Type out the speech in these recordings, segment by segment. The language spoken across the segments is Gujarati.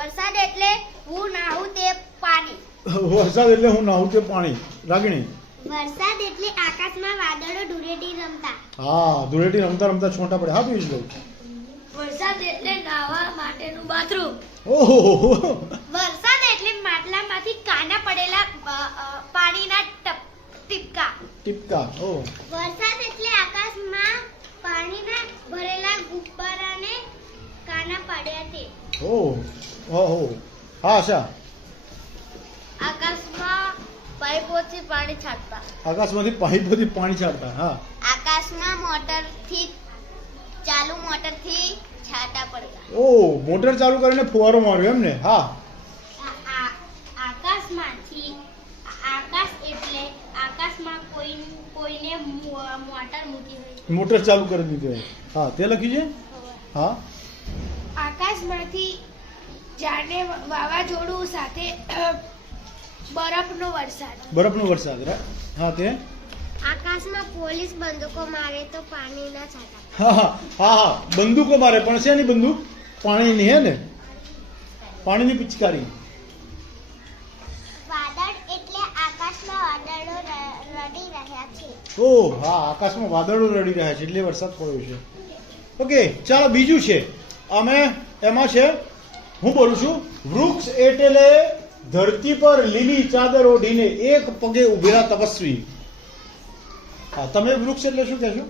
વરસાદ એટલે હું નાહું તે પાણી. વરસાદ એટલે હું નાહું તે પાણી. રાગણી વરસાદ એટલે આકાશમાં વાદળો ધૂળેટી રમતા. હા ધૂળેટી રમતા રમતા છોટા પડે. હા પિયુષ વરસાદ એટલે નાહવા માટેનું બાથરૂમ. ઓહો! વરસાદ એટલે માટલામાંથી કાના પડેલા પાણીના ટીપકા. ટીપકા ઓ. વરસાદ એટલે આકાશમાં પાણીના ભરેલા ગુબ્બારાને કાના પડ્યા તે. ઓ ઓહો હા આશા આકાશમાં પાઇપોથી પાણી છાંટતા. આકાશમાંથી પાઇપોથી પાણી છાંટતા હા. આકાશમાં મોટરથી ચાલુ મોટરથી છાંટા પડતા. ઓહ મોટર ચાલુ કરીને ફુવારો માર્યો એમ ને હા આકાશમાંથી આકાશ એટલે આકાશમાં કોઈ કોઈને મોટર મૂકી હોય. મોટર ચાલુ કરી દીધી હોય. હા તે લખ્યું છે? હા. આકાશમાંથી જાણે વાવાઝોડું સાથે બરફનો વરસાદ. બરફનો વરસાદ હા તે? આકાશમાં પોલીસ બંદૂકો મારે તો પાણીના છાંટા. હા હા હા હા. બંદૂકો મારે પણ છે ની બંદૂક? પાણીની હે ને? પાણીની પિચકારી. વાદળ એટલે આકાશમાં વાદળો રડી રહ્યા છે. ઓ હા આકાશમાં વાદળો રડી રહ્યા છે એટલે વરસાદ પડ્યો છે. ઓકે ચાલો બીજું છે. અમે એમાં છે હું બોલું છું વૃક્ષ એટલે ધરતી પર લીલી ચાદર ઓઢીને એક પગે ઉભેલા તપસ્વી. હા તમે વૃક્ષ એટલે શું કહેશો?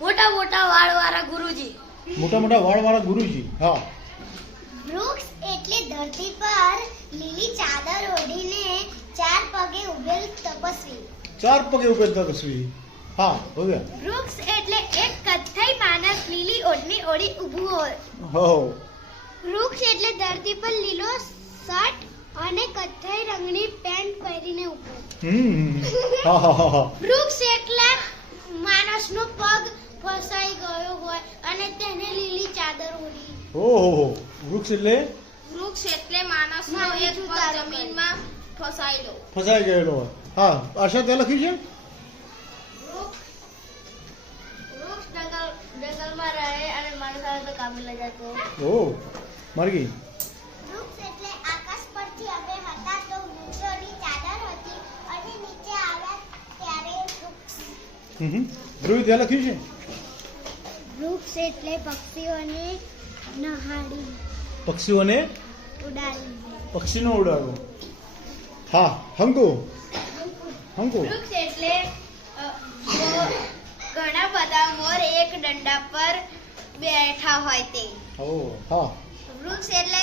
મોટા મોટા વાળવાળા ગુરુજી. મોટા મોટા વાળવાળા ગુરુજી હા. વૃક્ષ એટલે ધરતી પર લીલી ચાદર ઓઢીને ચાર પગે ઉભેલ તપસ્વી. ચાર પગે ઉભેલ તપસ્વી. હા હવે વૃક્ષ એટલે એક કથ્થઈ માણસ લીલી ઓઢણી ઓઢી ઊભું હોય. હો. વૃક્ષ એટલે ધરતી પર લીલો શર્ટ અને કથ્થઈ રંગની પેન્ટ પહેરીને ઊભો. વૃક્ષ એટલે માણસનો પગ ફસાઈ ગયો હોય અને તેને લીલી ચાદર ઓઢી ઓહો હો વૃક્ષ એટલે? વૃક્ષ એટલે માણસનો એક પગ જમીનમાં ફસાયેલો. ફસાઈ ગયેલો હોય. હા આશા તે લખ્યું છે? વૃક્ષ જંગલ જંગલમાં રહે અને માણસ આવે તો કાબુ લઈ જતો ઓ માર્ગી. વૃક્ષ એટલે આકાશ પરથી અમે હતા તો વૃક્ષોની ચાદર હતી અને નીચે આવ્યા ત્યારે વૃક્ષ. હમ હમ. ધ્રુવી ત્યાં લખ્યું છે? વૃક્ષ એટલે પક્ષીઓને નહાડી. પક્ષીઓને ઉડાડી. પક્ષીનો ઉડાડવો હા હંકુ. હંકુ. વૃક્ષ એટલે ઘણા બધા મોર એક દંડા પર બેઠા હોય તે. ઓ હા. વૃક્ષ એટલે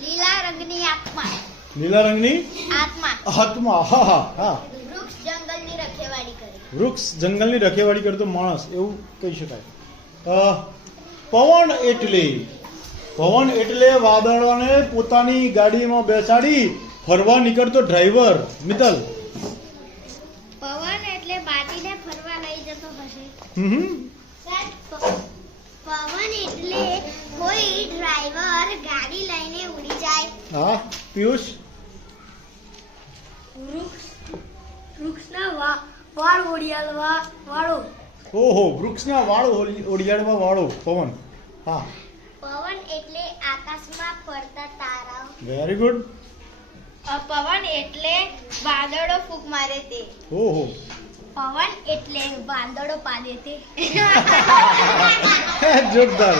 લીલા રંગની આત્મા. લીલા રંગની? આત્મા. આત્મા હા હા હા. વૃક્ષ જંગલની રખેવાળી કરે. વૃક્ષ જંગલની રખેવાળી કરતો માણસ એવું કહી શકાય. પવન એટલે પવન એટલે વાદળોને પોતાની ગાડીમાં બેસાડી ફરવા નીકળતો ડ્રાઈવર મિત્તલ પવન એટલે બાટીને ફરવા લઈ જતો હશે હમ હમ. પવન એટલે કોઈ ડ્રાઈવર ગાડી લઈને ઉડી જાય. હા પિયુષ? વૃક્ષ વૃક્ષના વાળ ઓડિયાલવા વાળો. ઓહો વૃક્ષના વાળો ઓડિયાળવા વાળો પવન. હા. પવન એટલે આકાશમાં ફરતા તારાઓ. વેરી ગુડ પવન એટલે વાદળો ફૂંક મારે તે. ઓહો. પવન એટલે વાંદડો પાડે તે. જોરદાર.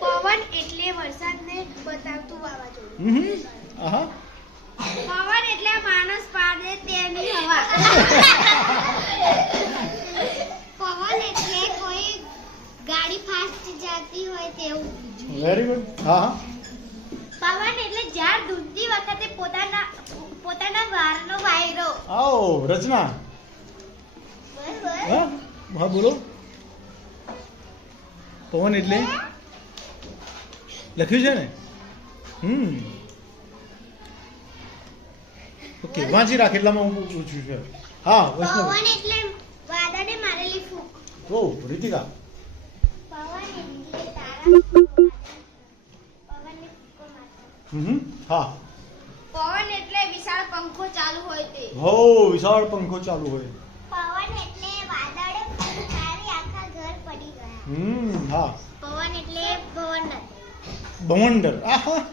પવન એટલે વરસાદને બતાવતું વાવાઝોડું. પવન એટલે માણસ પાડે તેની હવા. પવન એટલે કોઈ ગાડી ફાસ્ટ જતી હોય તેવું. વેરી ગુડ હા. પવન એટલે ઝાડ ધૂંધતી વખતે પોતાના પોતાના વારનો વાયરો. આવો રચના. હા હા બોલો. પવન એટલે? લખ્યું છે ને? હમ. ઓકે વાંચી રાખ એટલામાં હું પૂછું છું. હા વૈષ્ણવ. પવન એટલે વાદળે મારેલી ફૂંક. ઓ રીતિકા. પવન એટલે તારા. હમ. હા. પવન એટલે વિશાળ પંખો ચાલુ હોય તે. હો વિશાળ પંખો ચાલુ હોય. પવન એટલે વાદળે ફૂંકારી આખા ઘર પડી ગયા. હમ હા. પવન એટલે ભવંડર. ભવંડર. આહા.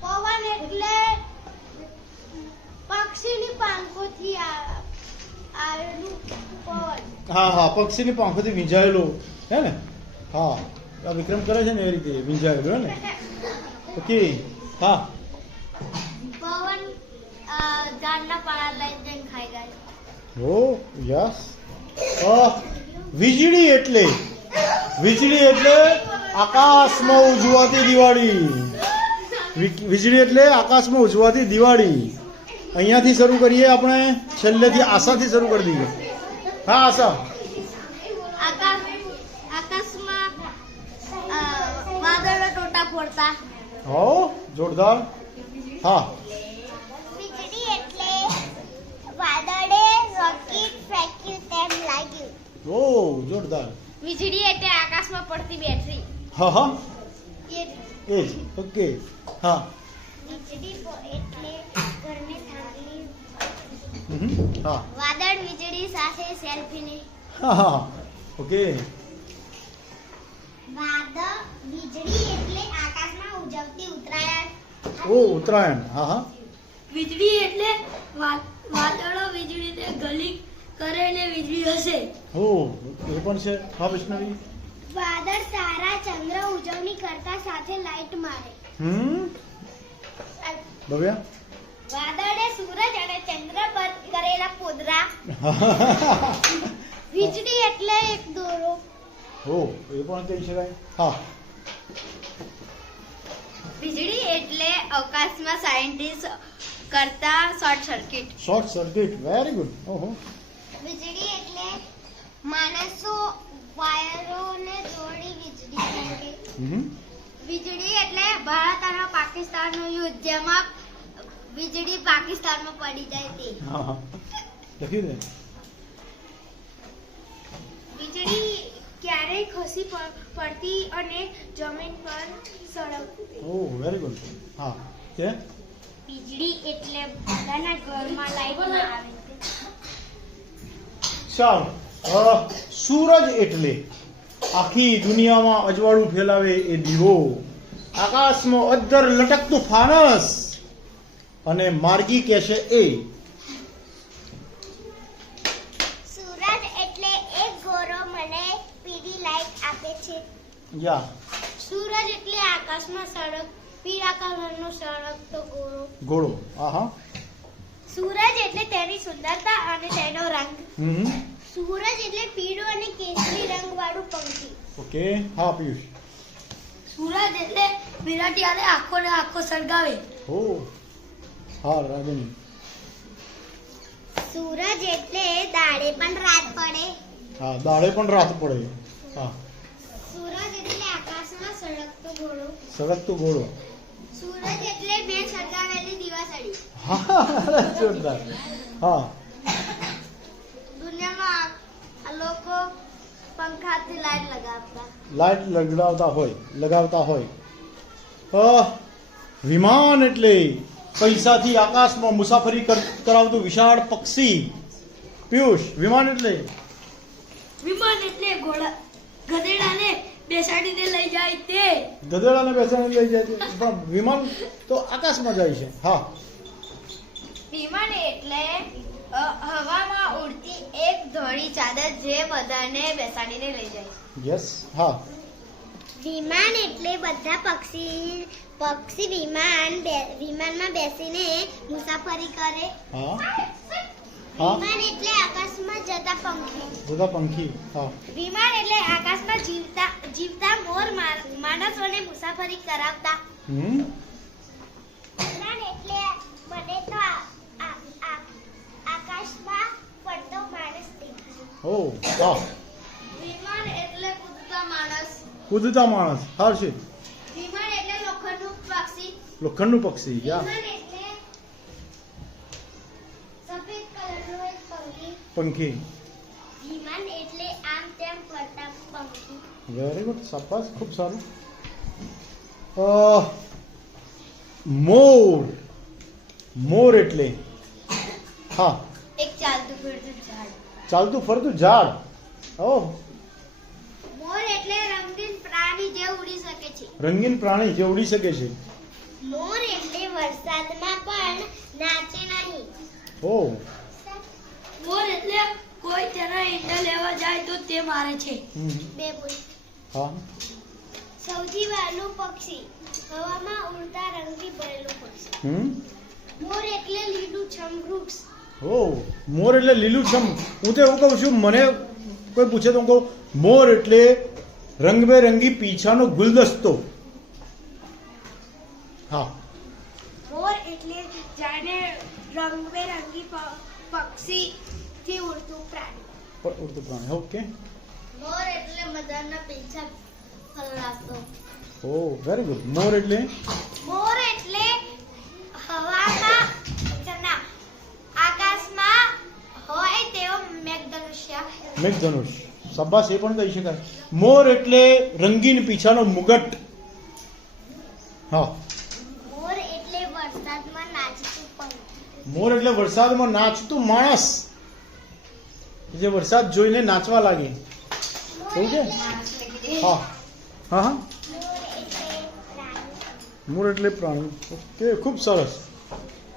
પવન એટલે પક્ષીની પાંખોથી આ- આવેલું પવન. હા હા પક્ષીની પાંખોથી વીંજાયેલો. હે ને? હા. આ વિક્રમ કરે છે ને એ રીતે વીંજાયેલો હે ને? ઓકે હા. પવન ઝાડના પાડા લઈને જઈને ખાઈ જાય. ઓ યસ. વીજળી એટલે વીજળી એટલે આકાશમાં ઉજવાતી દિવાળી. વીજળી એટલે આકાશમાં ઉજવાતી દિવાળી. અહીંયાથી શરૂ કરીએ આપણે છેલ્લેથી આશાથી શરૂ કરી દઈએ. હા આશા. આકાશમાં વાદળો ટોટા ફોડતા. હો જોરદાર. હા. વીજળી એટલે વાદળે રોકેટ ફેંક્યું તેમ લાગ્યું. ઓ જોરદાર. વીજળી એટલે આકાશમાં પડતી બેટરી. હા હા. એ એ ઓકે. હા. વીજળી એટલે ઘરને થાંભલી. હા. વાદળ વીજળી સાથે સેલ્ફીને હા હા. ઓકે. વાદળ વીજળી એટલે આકાશમાં ઉજવતી ઉત્તરાયણ ઓ ઉત્તરાયણ. હા હા વીજળી એટલે વાદળો વીજળીને ગલી કરે ને વીજળી હશે. ઓ એ પણ છે. હા વૈષ્ણવી. વાદળ સારા ચંદ્ર ઉજવણી કરતા સાથે લાઈટ મારે. હમ? ભવ્યા. વાદળે સૂરજ અને ચંદ્ર પર કરેલા પોદરા. વીજળી એટલે એક દોરો. ઓ એ પણ કહી શકાય. હા. વીજળી એટલે અવકાશમાં સાયન્ટિસ્ટ કરતા short circuit. Short circuit very good ઓહો. વીજળી એટલે માણસો વાયરોને જોડી વીજળી હમ. વીજળી એટલે ભારત અને પાકિસ્તાનનું યુદ્ધ જેમાં વીજળી પાકિસ્તાનમાં પડી જાય તે. હા હા. લખી દે વીજળી ક્યારેય ખસી પડતી અને જમીન પર સળગતી. ઓ વેરી ગુડ હા. કે વીજળી એટલે બધાના ઘરમાં લાઈટ આવે. ચાલો. સૂરજ એટલે આખી દુનિયામાં અજવાળું ફેલાવે એ દીવો. આકાશમાં અદ્ધર લટકતું ફાનસ. અને માર્ગી કહેશે એ સૂરજ એટલે એક ગોરો મને પીળી લાઈટ આપે છે યા. સૂરજ એટલે આકાશમાં સળગ પીળા કલરનો સળગતો ગોળો. ગોળો. આહા. સૂરજ એટલે તેની સુંદરતા અને તેનો રંગ. સૂરજ એટલે પીળો અને કેસરી રંગ વાળું પંખી. ઓકે. હા પિયુષ. સૂરજ એટલે વિરાટિયાને આખો ને આખો સળગાવે. હો. હા રાગણી. સૂરજ એટલે દાડે પણ રાત પડે. હા દાડે પણ રાત પડે. હા. સળગતો ઘોડો સળગતું ઘોડો એટલે બે સળગાવેલી દિવાસળી. હા જોરદાર. હા. દુનિયામાં આ લોકો પંખાથી લાઈટ લગાવતા. લાઈટ લગાવતા હોય લગાવતા હોય. વિમાન એટલે પૈસાથી આકાશમાં મુસાફરી કર- કરાવતું વિશાળ પક્ષી. પિયુષ વિમાન એટલે? વિમાન એટલે ઘોડા ગધેડાને બેસાડીને લઈ જાય તે. ગધેડાને બેસાડીને લઈ જાય છે. પણ વિમાન તો આકાશમાં જાય છે. હા. વિમાન એટલે હવામાં ઉડતી એક ધોળી ચાદર જે બધાને બેસાડીને લઈ જાય. યસ હા. વિમાન એટલે બધા પક્ષી પક્ષી વિમાન વિમાનમાં બેસીને મુસાફરી કરે. હા. વિમાન એટલે આકાશમાં જતા પંખી. જતા પંખી. હા. વિમાન એટલે આકાશમાં જીવતા જીવતા મોર માણસોને મુસાફરી કરાવતા. હમ? એટલે મને તો આકાશમાં માણસ દેખાય. ઓ હા વિમાન એટલે કૂદતા માણસ. કૂદતા માણસ હારશે વિમાન એટલે લોખંડનું પક્ષી. લોખંડનું પક્ષી યા. એટલે સફેદ કલરનું એક પંખી. પંખી વિમાન એટલે આમ તેમ ફરતા પંખી વેરી ગુડ શાબાશ ખૂબ સારું મોર મોર એટલે હા. એક ચાલતું ફરતું ઝાડ. ચાલતું ફરતું ઝાડ. ઓહ મોર એટલે રંગીન પ્રાણી જે ઉડી શકે છે. રંગીન પ્રાણી જે ઉડી શકે છે. મોર એટલે વરસાદમાં પણ નાચે નહીં. ઓ. મોર એટલે કોઈ તેના ઈંડા લેવા જાય તો તે મારે છે. બે બોલ. હા સૌથી વહેલું પક્ષી. હવામાં ઉડતા રંગથી ભરેલું પક્ષી. હમ? મોર એટલે લીલું છમ વૃક્ષ. ઓ મોર એટલે લીલું છમ. હું તો એવું કહું છું મને કોઈ પૂછે તો હું કહું મોર એટલે રંગબેરંગી પીછાનો ગુલદસ્તો. હા. મોર એટલે જાણે રંગબેરંગી પક્ષી થી ઉડતું પ્રાણી. ઉડતું પ્રાણી. ઓકે. મોર એટલે પીછા ઓ વેરી ગુડ મોર એટલે? મોર એટલે હવામાં આકાશમાં હોય તેવો મેઘધનુષ્ય. મેઘધનુષ. સબ્બાસ એ પણ કહી શકાય. મોર એટલે રંગીન પીછાનો મુગટ. હા. મોર એટલે વરસાદમાં નાચતું પંખ મોર એટલે વરસાદમાં નાચતું માણસ. જે વરસાદ જોઈને નાચવા લાગે. એવું છે હા. હા હા. મૂળ એટલે પ્રાણી. ઓકે ખૂબ સરસ.